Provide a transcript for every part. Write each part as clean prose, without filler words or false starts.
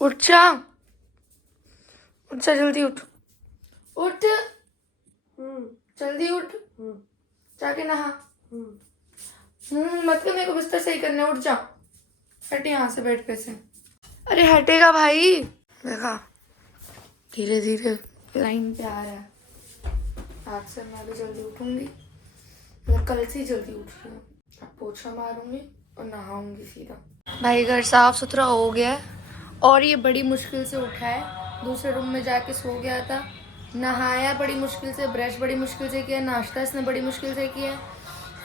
उठ जा, उठ जा, जल्दी उठ, उठ, जल्दी उठ, जाके नहा। मत कर, मेरे को बिस्तर सही करना है, उठ जा, हट यहाँ से बेड पे से। अरे हटेगा भाई, देखा धीरे धीरे लाइन पे आ रहा है। आज से मैं भी जल्दी उठूंगी, मतलब कल से ही जल्दी उठ रही हूँ। अब पोछा मारूंगी और नहाऊंगी सीधा। भाई घर साफ सुथरा हो गया है और ये बड़ी मुश्किल से उठा है। दूसरे रूम में जाके सो गया था, नहाया बड़ी मुश्किल से, ब्रश बड़ी मुश्किल से किया, नाश्ता इसने बड़ी मुश्किल से किया,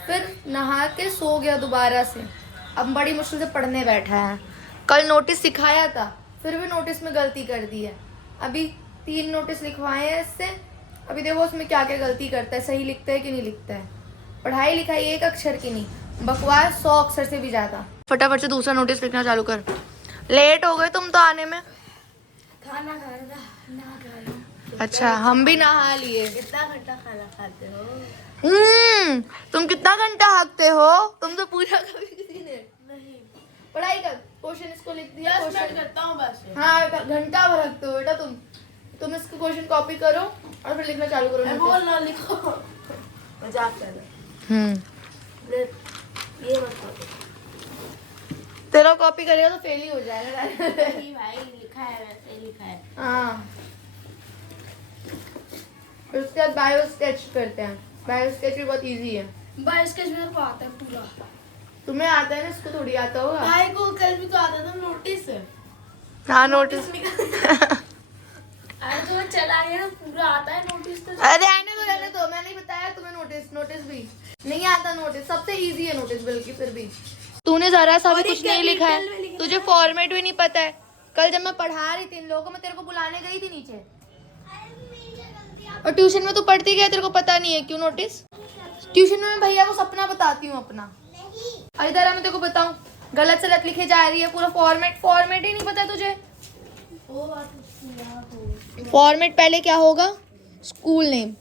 फिर नहा के सो गया दोबारा से। अब बड़ी मुश्किल से पढ़ने बैठा है। कल नोटिस सिखाया था, फिर भी नोटिस में गलती कर दी है। अभी 3 नोटिस लिखवाए हैं इससे, अभी देखो उसमें क्या क्या गलती करता है, सही लिखता है कि नहीं लिखता है। पढ़ाई लिखाई एक अक्षर की नहीं, बकवास 100 अक्षर से भी ज़्यादा। फटाफट से दूसरा नोटिस लिखना चालू कर। लेट हो गए तुम तो आने में। खाना खा रहा था। अच्छा, हम भी नहा लिए। कितना घंटा खाना खाते हो? तुम कितना घंटा हाकते हो? तुम तो पूछा कभी किसी ने नहीं। पढ़ाई कर, क्वेश्चन इसको लिख दिया, 10 मिनट करता हूँ बस। हाँ घंटा भर रखते हो बेटा तुम इसको क्वेश्चन कॉपी करो और फिर लिखना चालू करो। बोल ना, लिखो। मजाक कर रहे। ये मत करो। तेरा कॉपी करेगा तो फेल ही हो जाएगा। नहीं भाई, लिखा है वैसे ही लिखा है। हाँ, फिर उसके बाद बायो स्केच करते हैं। बायो स्केच भी बहुत इजी है। बायो स्केच मेरे को आता है पूरा। तुम्हें आता है ना, इसको थोड़ी आता होगा। भाई को कल भी तो आता था नोटिस। हाँ नोटिस। अरे तो चला गया ना, पूरा आता है नोटिस तो। अरे रहने दो, मैं नहीं बताया तुम्हें नोटिस भी नहीं आता। नोटिस सबसे इजी है नोटिस, बल्कि फिर भी तूने जरा सा भी कुछ नहीं लिखा है, तुझे फॉर्मेट भी नहीं पता है। कल जब मैं पढ़ा रही थी इन लोगों को, मैं तेरे को बुलाने गई थी नीचे, और ट्यूशन में तू पढ़ती गया, तेरे को पता नहीं है क्यों नोटिस? ट्यूशन में मैं भैया को सपना बताती हूँ अपना। और इधर मैं तेरे को बताऊँ, गलत सलत लिखे जा रही है, पूरा फॉर्मेट ही नहीं पता तुझे। फॉर्मेट पहले क्या होगा? School name.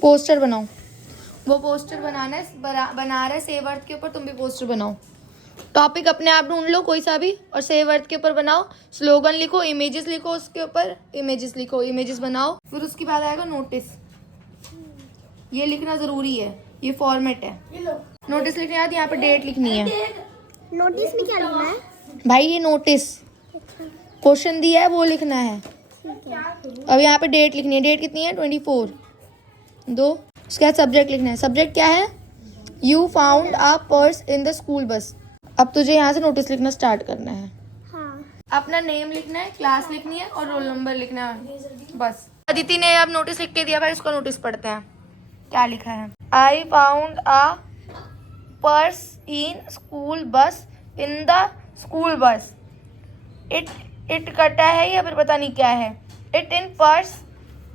पोस्टर बनाओ, वो पोस्टर बनाना है, बना रहे सेव अर्थ के ऊपर, तुम भी पोस्टर बनाओ। टॉपिक अपने आप ढूंढ लो कोई सा भी और सेव अर्थ के ऊपर बनाओ। स्लोगन लिखो, इमेजेस लिखो, उसके ऊपर इमेजेस लिखो, इमेजेस बनाओ। फिर उसके बाद आएगा नोटिस। ये लिखना जरूरी है, ये फॉर्मेट है। नोटिस लिखने बाद यहाँ पे डेट लिखनी है। नोटिस में क्या लिखना है भाई? ये नोटिस क्वेश्चन दिया है, वो लिखना है। अब यहाँ पे डेट लिखनी है। डेट कितनी है? 24 2। उसके बाद सब्जेक्ट लिखना है। सब्जेक्ट क्या है? You found a purse in the school बस। अब तुझे यहाँ से नोटिस लिखना स्टार्ट करना है। हाँ। अपना नेम लिखना है, क्लास लिखनी है और रोल नंबर लिखना है, बस। अदिति ने अब नोटिस लिख के दिया, भाई उसका नोटिस पढ़ते हैं। क्या लिखा है? I found a purse in school bus, in the school bus. It कटा है या फिर पता नहीं क्या है। It in purse,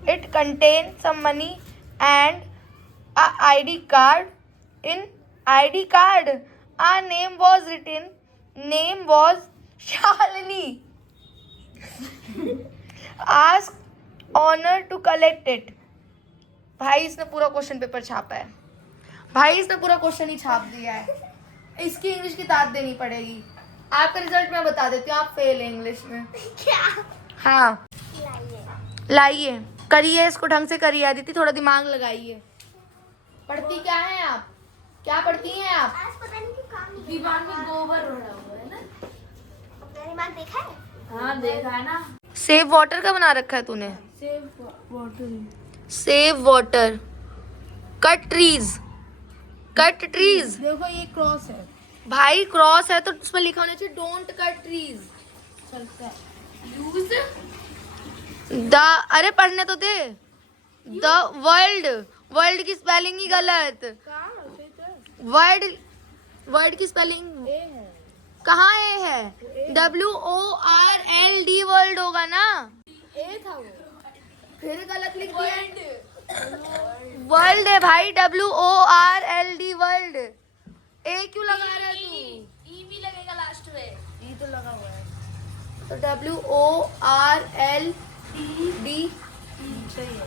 it contain some money and a ID card. In ID card, a name was written. Name was Shalini. Ask owner to collect it. भाई इसने पूरा क्वेश्चन पेपर छापा है। भाई इसने पूरा क्वेश्चन ही छाप दिया है। इसकी इंग्लिश की दाद देनी पड़ेगी। आपका रिजल्ट मैं बता देती हूँ, आप फेल है इंग्लिश में। क्या? हाँ लाइए, करिए इसको ढंग से करिए। आदिति थोड़ा दिमाग लगाइए। पढ़ती क्या है आप? क्या पढ़ती हैं आप? आज पता नहीं क्यों काम नहीं दीवार में गोबर रड़ा हुआ है ना। अपना दिमाग देखा है? हाँ देखा है ना। सेव वाटर का बना रखा है तूने? Save water. Save water. Cut trees, cut trees. देखो ये क्रॉस है। भाई क्रॉस है तो उसमें लिखा होना चाहिए डोंट कट ट्रीज। चलता है। यूज द, अरे पढ़ने तो दे। द वर्ल्ड, वर्ल्ड की स्पेलिंग ही गलत। वर्ड की स्पेलिंग कहाँ ए है? WORLD वर्ल्ड होगा ना। ए था वो, फिर गलत लिख दिया। वर्ल्ड है भाई, WORLD वर्ल्ड। ए क्यों लगा रहा है तू? ई भी लगेगा लास्ट में। ई तो लगा हुआ है तो WORLD। सही है।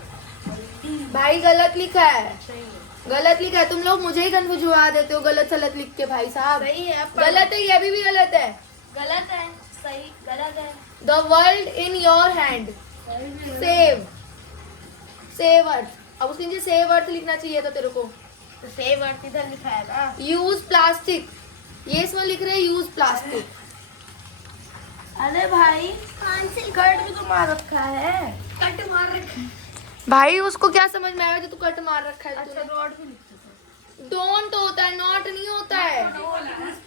भाई गलत लिखा है, सही है। गलत लिखा है। तुम लोग मुझे ही कंफ्यूज हुआ देते हो गलत सलत लिख के। भाई साहब सही है। गलत है, ये अभी भी गलत है। गलत है। सही गलत है। The world in your hand, save earth. अब उसके नीचे सेव अर्थ लिखना चाहिए था तेरे को। तो सेव अर्थ इधर लिखा है ना। यूज प्लास्टिक, ये इसमें लिख रहे हैं यूज प्लास्टिक। अरे भाई कौन सी कट भी तो मार रखा है। कट मार रखा है? भाई उसको क्या समझ में आया जो तू कट मार रखा है? अच्छा रॉड भी लिखते थे। डोंट होता है, नॉट नहीं होता है।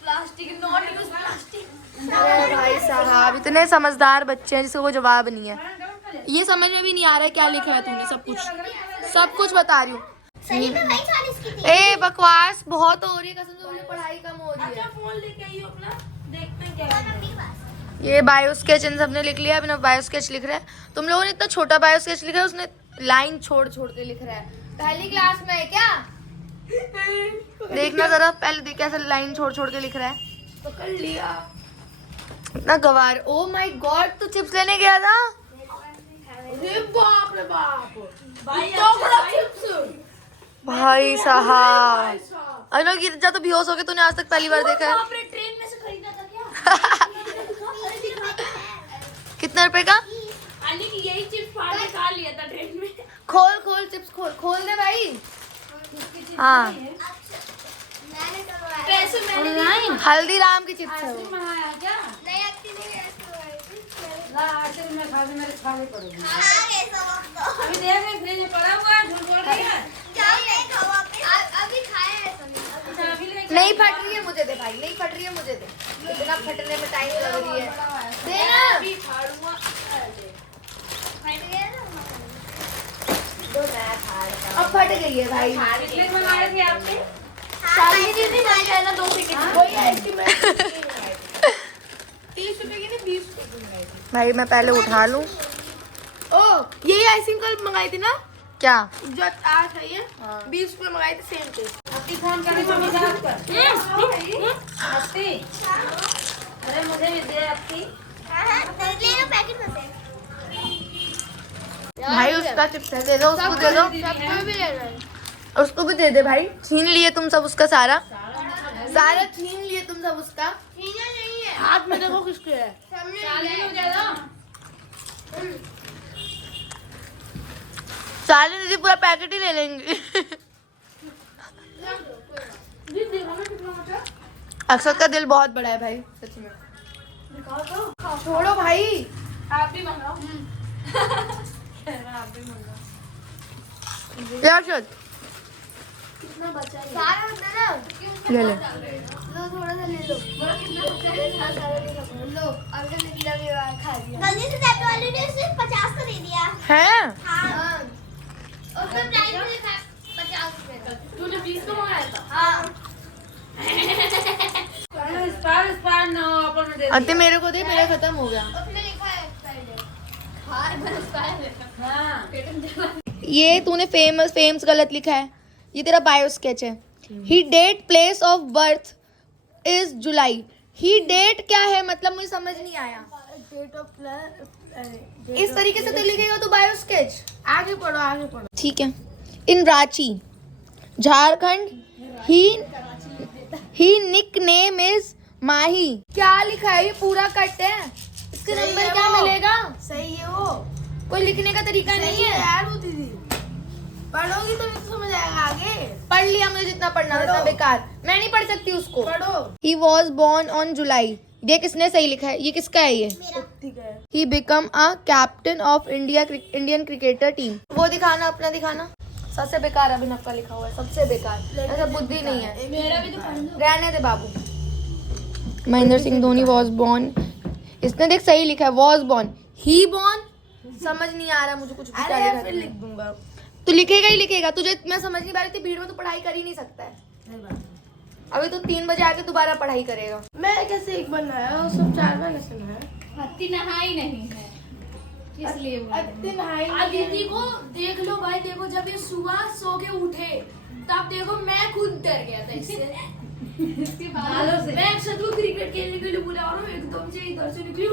Plastic not use plastic. अरे भाई साहब, इतने समझदार बच्चे हैं जिसको कोई जवाब नहीं है। ये समझ में भी नहीं आ रहा है क्या लिखा है तूने। सब कुछ बता रही हूँ। सही में भाई 40 की थी। ए बकवास बहुत हो रही है, कसम से बोले पढ़ाई कम हो रही अच्छा है। फोन लेके आइयो अपना, देखते हैं क्या कौन है। अपनी पास? ये बायो स्केच इन सबने लिख लिया, अभी बायो स्केच लिख रहा है। तुम लोगों ने इतना छोटा बायो स्केच लिखा है, उसने लाइन छोड़ छोड़ के लिख रहा है। पहली क्लास में है क्या? देखना जरा, पहले देख कैसे लाइन छोड़ छोड़ के लिख रहा है। पकड़ लिया। इतना गवार। ओ माय गॉड, तू चिप्स लेने गया था? अरे बाप रे बाप भाई, तो बड़ा चिप्स। भाई साहब, अरे गिर जा तो बेहोश हो गया। तूने आज तक पहली बार देखा है? बाप रे, ट्रेन में से खरीदा था क्या? कितना रुपए का? अली की यही चिप्स फाड़ के खा लिया था ट्रेन में। खोल खोल चिप्स खोल दे भाई। हाँ, मैंने करवाया। पैसे मैंने दिए। हल्दीराम की चिप्स है वो। मंगाया क्या? नहीं आती नहीं ऐसे ला आखिर में खा के मेरे छाले पड़ेंगे। हाँ ऐसा वक्त अभी देख मैं फ्रिज में पड़ा हुआ है, झूठ बोल रही है। जाओ नहीं खाओ अभी खाए ऐसा नहीं। अच्छा अभी लेके नहीं फट रही है, मुझे दे भाई। नहीं फट रही है, मुझे दे। इतना फटने में टाइम लग रही है। देना। अभी फाड़ूंगा। फट गया ना दो मैं फाड़। अब फट गई है भाई। कितने मंगाए थे आपने? शादी दी थी बन गया ना 2 पैकेट। वही आइसक्रीम 30 रुपए की नहीं 20 रुपए की मंगाई थी। भाई मैं पहले उठा लूं। ओ यही आइसक्रीम कल मंगाई थी ना, क्या? जो आज है ये 20 रुपए मंगाई थी सेम थे। अपनी फोन करने में मजाक कर। हस्ती अरे मुझे भी दे अपनी। ले लो पैकेट में से। भाई उसका चिप्स है, दे दो उसको, दे दो सबको भी ले रहे। उसको भी दे दे भाई। छीन लिए तुम सब उसका सारा छीन लिए तुम सब उसका। नहीं है। हाथ में देखो किसके है। साले दीदी पूरा पैकेट ही ले लेंगे। अक्षत का दिल बहुत बड़ा है भाई, सच में। छोड़ो भाई। आप भी मंगाओ। ले अक्षत, कितना बचा है? सारा होता ना ले ले। लो थोड़ा सा ले लो। लो अब तो निकला भी खा लिया। गलती से टैप वाले ने सिर्फ 50 का दे दिया। हैं? हाँ उसमें प्राइस में लिखा है 50 रुपए का। तूने 20 का मंगाया था? हाँ स्पार ना अपन दे। अति मेरे को दे, मेरा खत्म हो गया। उसमें लिखा है एक्सपायर्ड। हाँ एक्सपायर्ड। हाँ ये तूने फेम्स गलत लिखा है। ये तेरा बायो स्केच है। He date place of birth is July. He date क्या है मतलब मुझे समझ नहीं आया। डेट ऑफ इस तरीके से तो लिखेगा तो बायो स्केच। आगे पढ़ो। ठीक है। इन रांची झारखंड ही निक नेम इज माही। क्या लिखा है? ये पूरा कट है। इसके सही नंबर है क्या वो। मिलेगा? सही है वो। कोई लिखने का तरीका नहीं है। यार वो दीदी पढ़ोगी तो नहीं समझ आएगा आगे। पढ़ लिया मुझे जितना पढ़ना था, इतना बेकार। मैं नहीं पढ़ सकती उसको। पढ़ो। He was born on July। ये किसने सही लिखा है? ये किसका है ये? ठीक है। He become a captain of Indian cricketer team। वो दिखाना, अपना दिखाना। सबसे बेकार अभिनव का लिखा हुआ है, सबसे बेकार। ऐसा बुद्धि नहीं है। मेरा भी तो पढ़ लो। रहने दे बाबू। Mahendra Singh Dhoni was born। इसने देख सही लिखा है, was born। He born समझ नहीं आ रहा मुझे कुछ भी क्या अरे लिखा फिर है। लिख दूंगा। तू लिखेगा ही लिखेगा। तुझे मैं समझ नहीं पा रही थी, भीड़ में तो पढ़ाई कर ही नहीं सकता है। सही बात है। अभी तो 3 बजे आके दोबारा पढ़ाई करेगा। मैं कैसे एक बार नहाया और सब 4 बार नहीं नहाया। हत्ती नहाई नहीं है इसलिए बोल रही हूँ। अति नहाई दीदी को देख लो भाई, देखो जब ये सुबह सो के उठे तब देखो मैं खुद डर गया था इससे। इसके बाद मैं अक्षत को क्रिकेट खेलने के लिए बुला रहा हूँ, एकदम से इधर से निकली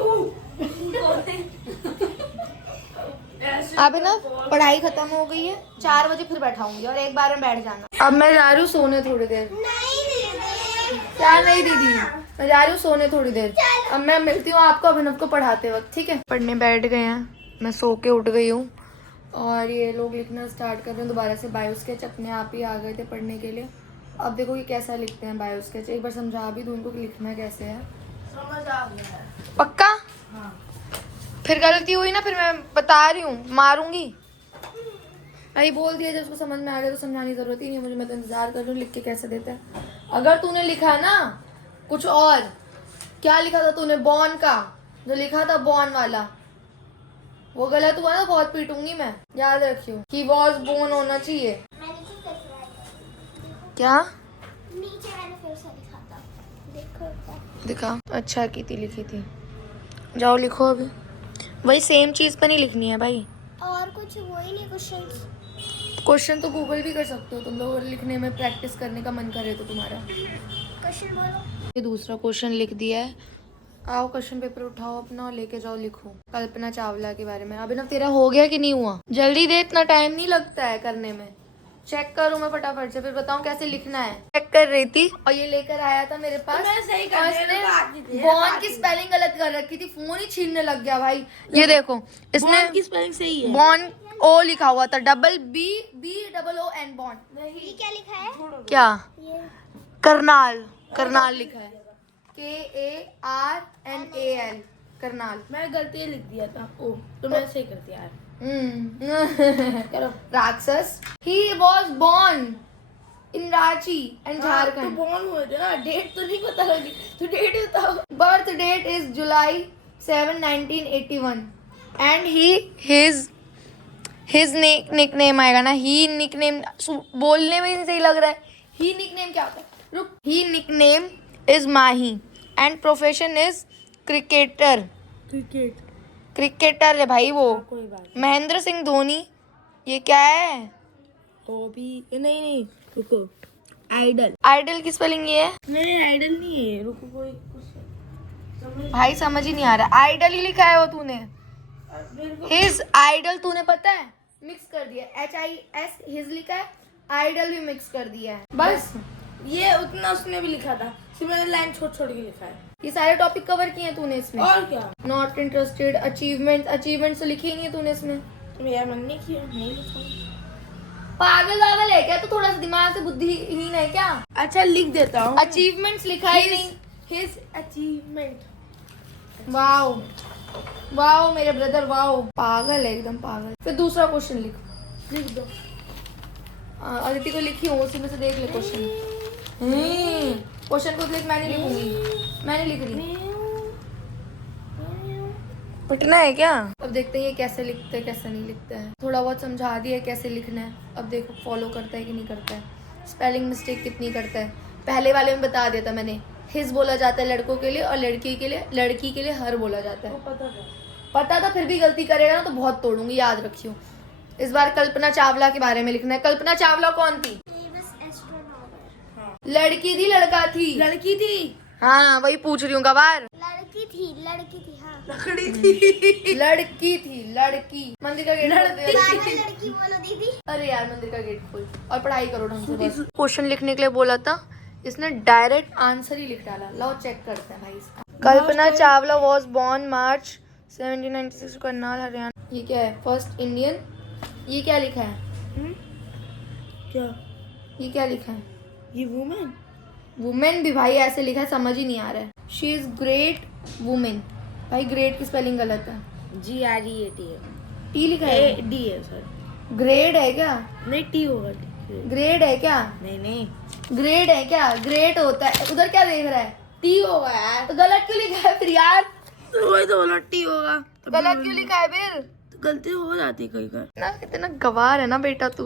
अब ना पढ़ाई खत्म हो गई है। 4 बजे फिर बैठाऊंगी और एक बार में बैठ जाना। अब मैं जा रही हूँ सोने थोड़ी देर। नहीं दीदी। क्या नहीं दीदी, मैं जा रही हूँ सोने थोड़ी देर। चलो अब मैं मिलती हूँ आपको अभिनव को पढ़ाते वक्त, ठीक है? पढ़ने बैठ गए हैं, मैं सो के उठ गई हूँ और ये लोग लिखना स्टार्ट कर रहे हैं दोबारा से। बायो स्केच अपने आप ही आ गए थे पढ़ने के लिए। अब देखो ये कैसा लिखते हैं बायो स्केच, एक बार समझा भी दूँ उनको कि लिखना कैसे है। समझ आ गया है। पक्का? हाँ। फिर गलती हुई ना, फिर मैं बता रही हूँ, मारूंगी। भाई बोल दिया, जब उसको समझ में आ गया तो समझाने की जरूरत ही नहीं है मुझे। मैं तो इंतजार कर रही हूँ लिख के कैसे देता है। अगर तूने लिखा है ना कुछ और, क्या लिखा था तूने, बॉर्न का जो लिखा था, बॉर्न वाला, वो गलत हुआ ना बहुत पीटूंगी मैं, याद रखियो कि वॉज बोर्न होना चाहिए। मैंने तो फिर से क्या नीचे मैंने फिर से लिखा था, देखो दिखा? अच्छा की थी, लिखी थी। जाओ लिखो अभी, वही सेम चीज पर नहीं लिखनी है भाई। और कुछ वो ही नहीं क्वेश्चंस। क्वेश्चन तो गूगल भी कर सकते हो तुम लोग, अगर लिखने में प्रैक्टिस करने का मन करे तो तुम्हारा। क्वेश्चन बोलो। ये दूसरा क्वेश्चन लिख दिया है। आओ क्वेश्चन पेपर उठाओ अपना और लेके जाओ, लिखो कल्पना चावला के बारे में। अभिनव तेरा हो गया कि नहीं हुआ? जल्दी दे, इतना टाइम नहीं लगता है करने में। चेक करूँ मैं फटाफट से, फिर बताऊँ कैसे लिखना है। चेक कर रही थी और ये लेकर आया था मेरे पास। मैं सही कर और दिया, इसने मेरे को आती थी, बॉर्न की स्पेलिंग गलत कर रखी थी, फोन ही छीनने लग गया भाई। ये देखो इसने बॉर्न की स्पेलिंग सही है। बॉर्न ओ लिखा हुआ था, double B B double O N, born. ये क्या लिखा है? क्या? ये करनाल, करनाल लिखा है, KARNAL, करनाल। मैं गलती लिख दिया था। ओ तो मैंने सही कर दिया यार। करो। राक्षस। He was born in Ranchi and तो Jharkhand. बॉर्न हुए थे ना, डेट तो नहीं पता लगी, तो डेट बताओ। Birth date is July 7, 1981. And his nickname आएगा ना, he nickname बोलने में ही नहीं सही लग रहा है। He nickname क्या होता है? रुक। He nickname is Mahi and profession is cricketer. Cricketer है भाई वो। कोई बात महेंद्र सिंह धोनी। ये क्या है? तो भी नहीं रुको, आइडल। आइडल की स्पेलिंग ये है नहीं आइडल नहीं है, रुको कोई कुछ भाई, समझ ही नहीं आ रहा। आइडल ही लिखा है वो तूने। मेरे को हिज आइडल तूने पता है मिक्स कर दिया, HIS हिज लिखा है, आइडल भी मिक्स कर दिया है बस। ये उतना उसने भी लिखा था, सिर्फ मैंने लाइन छोड़ के लिखा है। ये सारे टॉपिक कवर किए हैं तूने इसमें। और क्या? नॉट इंटरेस्टेड, अचीवमेंट तो लिखी ही नहीं है तूने इसमें। मेरा मन नहीं किया, नहीं लिखा। पागल है क्या? तो थोड़ा सा दिमाग से बुद्धिहीन है क्या? अच्छा लिख देता हूँ। अचीवमेंट्स लिखा ही नहीं। His achievement. वाओ वाओ मेरे ब्रदर, वाओ। पागल है, एकदम पागल। फिर दूसरा क्वेश्चन लिख दो। अदिति को लिखी हूँ, उसी में से देख ले क्वेश्चन। क्वेश्चन को लिख, मैं नहीं लिखूंगी, मैंने लिख रही। पटना है क्या? अब देखते हैं ये कैसे लिखते हैं कैसे नहीं लिखते हैं। थोड़ा बहुत समझा दिया है कैसे लिखना है, अब देखो फॉलो करता है कि नहीं करता है। स्पेलिंग मिस्टेक कितनी करता है। पहले वाले में बता दिया था मैंने, हिज बोला जाता है लड़कों के लिए और लड़की के लिए हर बोला जाता है। पता था, फिर भी गलती करेगा ना तो बहुत तोड़ूंगी, याद रखियो। इस बार कल्पना चावला के बारे में लिखना है। कल्पना चावला कौन थी? लड़की थी लड़का थी? लड़की थी। हाँ वही पूछ रही हूँ गवार। लड़की थी हाँ। लकड़ी थी। लड़की। मंदिर का गेट खोल दे। लड़की बोलो दीदी। अरे यार मंदिर का गेट खोल और पढ़ाई करो ढंग से बस। क्वेश्चन लिखने के लिए बोला था, इसने डायरेक्ट आंसर ही लिख डाला। लो चेक करते हैं भाई इसका। Kalpana Chawla was born March 1796 Karnal Haryana. ये क्या है? First Indian. ये क्या लिखा है? क्या? ये क्या लिखा है? ये वुमेन। वुमेन भी भाई ऐसे लिखा है, समझ ही नहीं आ रहा है। She is great women. भाई ग्रेट की स्पेलिंग गलत है, GREAT है। टी लिखा है। D है सर। ग्रेड है क्या? नहीं T होगा। ग्रेड है क्या? नहीं ग्रेड है क्या? ग्रेट होता है। उधर क्या देख रहा है? T होगा यार। तो गलत क्यों लिखा है फिर यार? तो वही तो बोला T होगा। गलत क्यों लिखा है फिर? तो गलती हो जाती कई बार। ना कितना गवार है ना बेटा तू,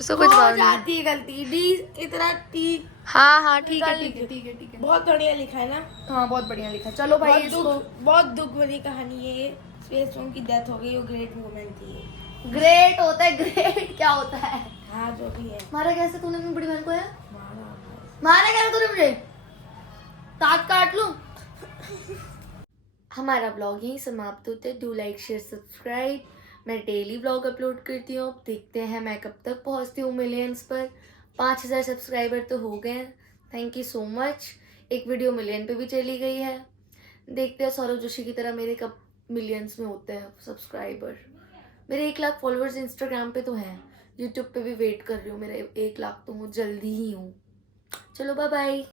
उसको कुछ हो जवाब नहीं। जाती है गलती। D इतना T। हाँ ठीक है। बहुत बढ़िया लिखा है ना। हाँ बहुत बढ़िया लिखा। चलो भाई इसको। बहुत दुख भरी कहानी है ये। स्पेस वुमन की डेथ हो गई, वो ग्रेट वुमेन थी। ग्रेट होता है, ग्रेट क्या होता है? हाँ जो भी है। मारा कैसे तूने अपनी बड़ी बहन को है? मारा कैसे तूने मुझे? दांत काट लूं? हमारा ब्लॉग यहीं समाप्त होता है। Do like share subscribe. मैं डेली ब्लॉग अपलोड करती हूँ। देखते हैं मैं कब तक पहुँचती हूँ मिलियंस पर। 5000 सब्सक्राइबर तो हो गए हैं। Thank you so much. एक वीडियो मिलियन पे भी चली गई है। देखते हैं सौरभ जोशी की तरह मेरे कब मिलियंस में होते हैं सब्सक्राइबर। मेरे 1 लाख फॉलोअर्स इंस्टाग्राम पे तो हैं, यूट्यूब पे भी वेट कर रही हूँ, मेरे 1 लाख तो जल्दी ही हूँ। चलो बाय बाय।